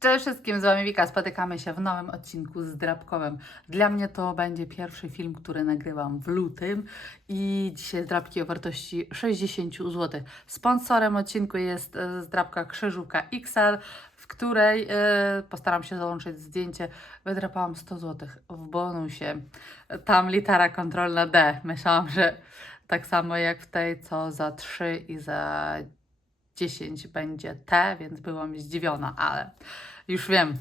Cześć wszystkim, z Wami Wika. Spotykamy się w nowym odcinku z Drapkowym. Dla mnie to będzie pierwszy film, który nagrywam w lutym i dzisiaj zdrabki o wartości 60 zł. Sponsorem odcinku jest e, zdrabka Krzyżówka XL, w której e, postaram się załączyć zdjęcie. Wydrapałam 100 zł w bonusie. Tam litera kontrolna D. Myślałam, że tak samo jak w tej, co za 3 i za 10 będzie T, więc byłam zdziwiona, ale już wiem,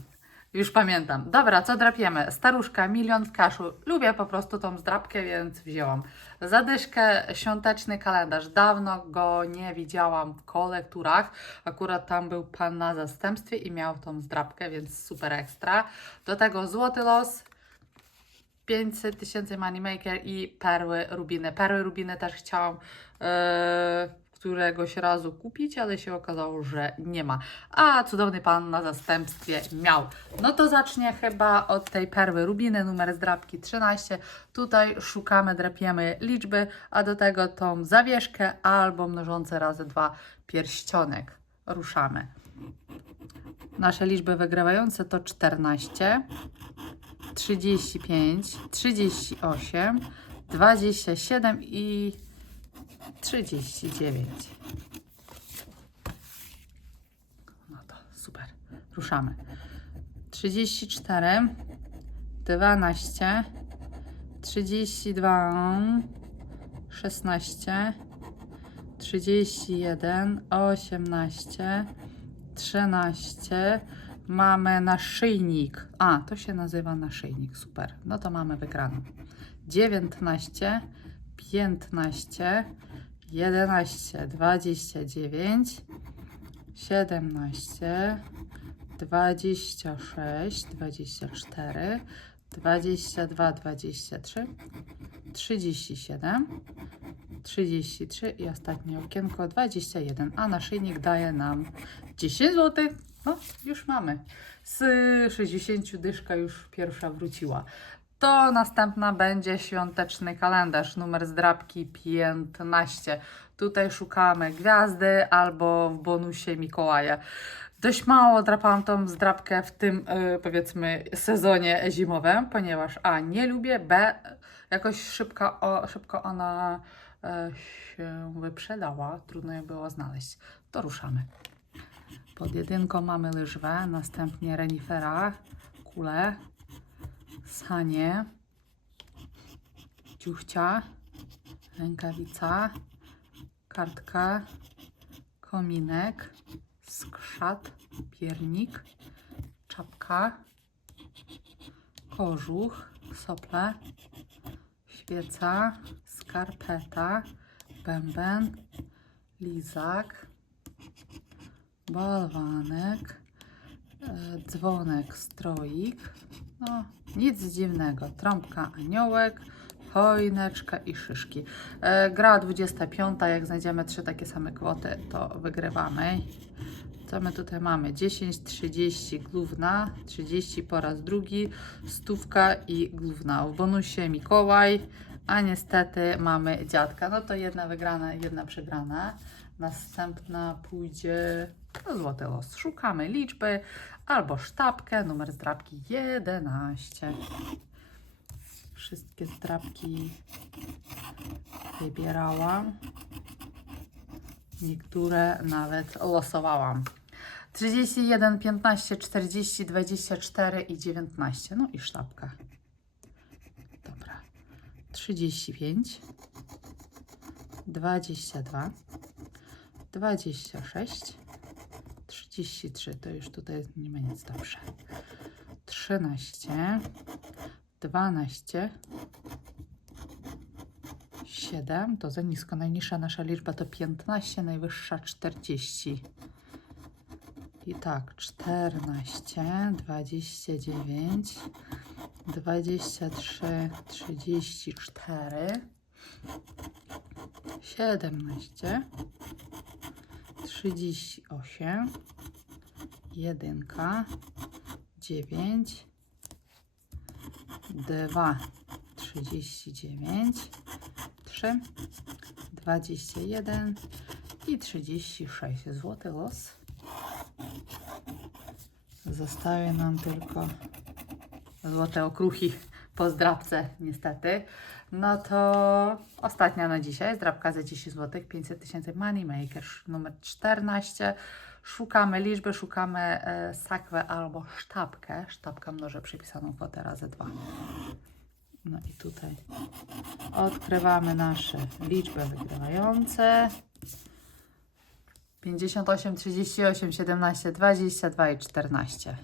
już pamiętam. Dobra, co drapiemy? Staruszka, milion w kaszu. Lubię po prostu tą zdrapkę, więc wzięłam. Zadyszkę, świąteczny kalendarz. Dawno go nie widziałam w kolekturach. Akurat tam był pan na zastępstwie i miał tą zdrapkę, więc super ekstra. Do tego złoty los, 500 tysięcy Moneymaker i perły rubiny. Perły rubiny też chciałam e, któregoś razu kupić, ale się okazało, że nie ma. A cudowny pan na zastępstwie miał. No to zacznie chyba od tej perły rubiny, numer zdrapki 13. Tutaj szukamy, drapiemy liczby, a do tego tą zawieszkę albo mnożące razy dwa pierścionek. Ruszamy. Nasze liczby wygrywające to 14, 35, 38, 27 i 39. No to super. Ruszamy. 34, 12, 32, 16, 31, 18, 13. Mamy naszyjnik. A, to się nazywa naszyjnik. Super. No to mamy wygraną. 19, 15, 11, 29, 17, 26, 24, 22, 23, 37, 33 i ostatnie okienko 21, a naszyjnik daje nam 10 zł. No, już mamy. Z 60 dyszka już pierwsza wróciła. To następna będzie świąteczny kalendarz, numer zdrabki 15. Tutaj szukamy gwiazdy albo w bonusie Mikołaja. Dość mało drapałam tą zdrabkę w tym, y, powiedzmy, sezonie zimowym, ponieważ A, nie lubię, B, jakoś szybko, o, szybko ona e, się wyprzedała, trudno ją było znaleźć. To ruszamy. Pod jedynką mamy lyżwę, następnie renifera, kulę, sanie, ciuchcia, rękawica, kartka, kominek, skrzat, piernik, czapka, kożuch, sople, świeca, skarpeta, bęben, lizak, balwanek, e, dzwonek, stroik, no, nic dziwnego. Trąbka, aniołek, choineczka i szyszki. E, gra 25. Jak znajdziemy trzy takie same kwoty, to wygrywamy. Co my tutaj mamy? 10, 30 główna, 30 po raz drugi, stówka i główna. W bonusie Mikołaj, a niestety mamy dziadka. No to jedna wygrana, jedna przegrana. Następna pójdzie złoty los. Szukamy liczby albo sztabkę, numer zdrabki 11. Wszystkie zdrabki wybierałam. Niektóre nawet losowałam. 31, 15, 40, 24 i 19. No i sztabka. Dobra. 35, 22, 26, 33. To już tutaj nie ma nic dobrze. 13, 12, 7. To za nisko. Najniższa nasza liczba to 15, najwyższa 40. I tak, 14, 29, 23, 34, 17, 38, 1, 9, 2, 39, 3, 21 i 36 zł los. Zostały nam tylko złote okruchy po zdrabce, niestety. No to ostatnia na dzisiaj, zdrabka za 10 zł, 500 tysięcy Moneymaker, numer 14. Szukamy liczby, szukamy e, sakwę albo sztabkę. Sztabka mnoży przypisaną kwotę razy 2. No i tutaj odkrywamy nasze liczby wygrywające. 58, 38, 17, 22 i 14.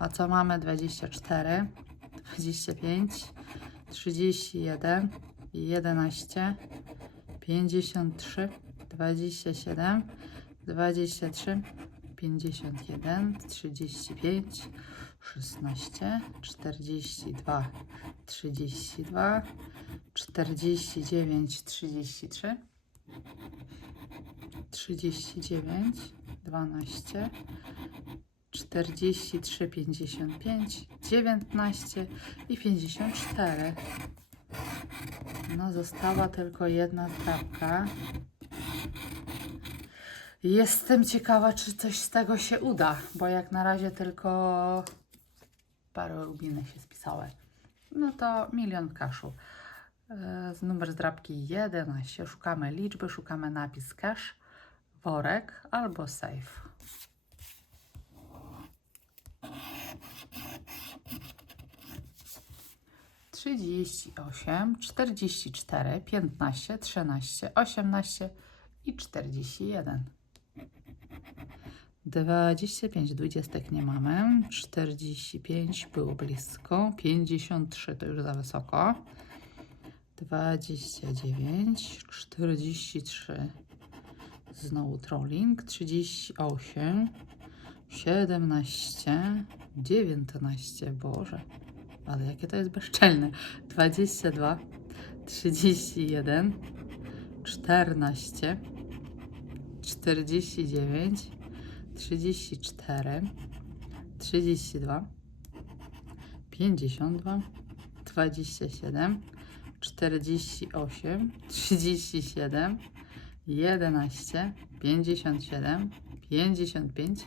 A co mamy? 24, 25, 31, 11, 53, 27, 23, 51, 35, 16, 42, 32, 49, 33, 39, 12, 43, 55, 19 i 54. No, została tylko jedna zdrabka. Jestem ciekawa, czy coś z tego się uda, bo jak na razie tylko parę rubinek się spisały. No to milion kaszu. E, Z numer zdrabki 11. Szukamy liczby, szukamy napis cash, worek albo safe. Trzydzieści osiem, czterdzieści cztery, piętnaście, trzynaście, osiemnaście i czterdzieści jeden. 25 dwudziestek nie mamy, 45 było blisko, 53 to już za wysoko, 29, 43 znowu trolling, 38, 17, 19, Boże, ale jakie to jest bezczelne, 22, 31, 14, 49, 34, 32, 52, 27, 48, 37, 11, 57, 55,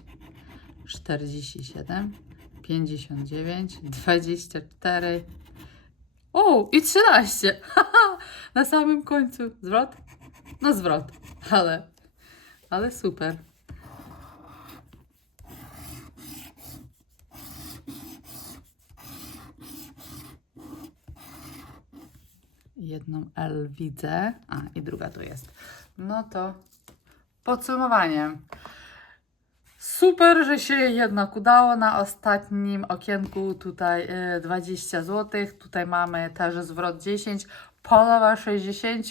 47, 59, 24. O, i 13! Haha, Na samym końcu. Zwrot? No zwrot, ale, ale super. Jedną L widzę, a i druga tu jest. No to podsumowanie. Super, że się jednak udało na ostatnim okienku tutaj y, 20 zł. Tutaj mamy też zwrot 10, polowa 60.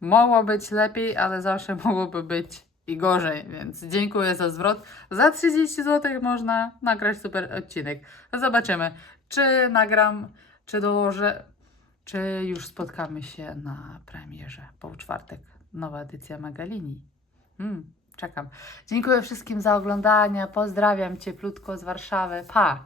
Mogło być lepiej, ale zawsze mogłoby być i gorzej, więc dziękuję za zwrot. Za 30 zł można nagrać super odcinek. Zobaczymy, czy nagram, czy dołożę, czy już spotkamy się na premierze, w czwartek nowa edycja Magalini. Hmm, czekam. Dziękuję wszystkim za oglądanie. Pozdrawiam cieplutko z Warszawy. Pa!